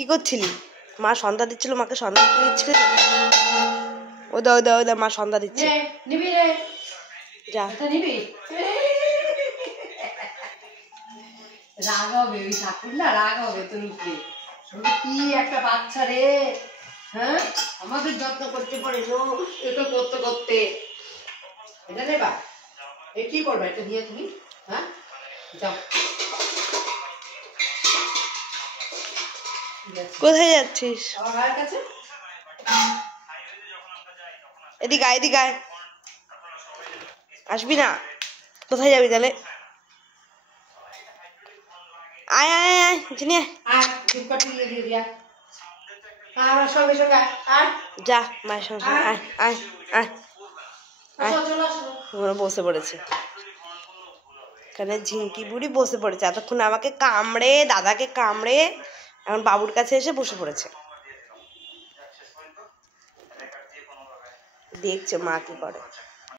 কি করছিলি? মা সন্ধ্যা দিচ্ছিল, মাকে সন্ধ্যা দিচ্ছিল। ও দা মা সন্ধ্যা দিচ্ছে। যা রাগ হবে, ওই ঠাকুর না রাগ হবে তোর উপরে। কি একটা বাচ্চা রে, হ্যাঁ আমাদের যত্ন করতে পারে এটা করতে করতে। এটা নেবা, এ কি করবে এটা দিয়ে তুমি? হ্যাঁ যাও। কোথায় যাচ্ছিস? আমার ভাইয়ের কাছে। এদিকে আয়, এদিকে আয়। আসবি না? কোথায় যাবি তাহলে? আয় আয় আয় চিনি আর ডিপকাটি দিয়ে দিয়া আমার সঙ্গে সঙ্গে আর যা মায়ের সঙ্গে সঙ্গে আয় আয় আয় আয়। চলো আসো। ওরা বসে পড়েছে, এখানে ঝিঙ্কি বুড়ি বসে পড়েছে। এতক্ষণ আমাকে কামড়ে, দাদাকে কামড়ে এখন বাবুর কাছে এসে বসে পড়েছে। দেখছে মা কি করে।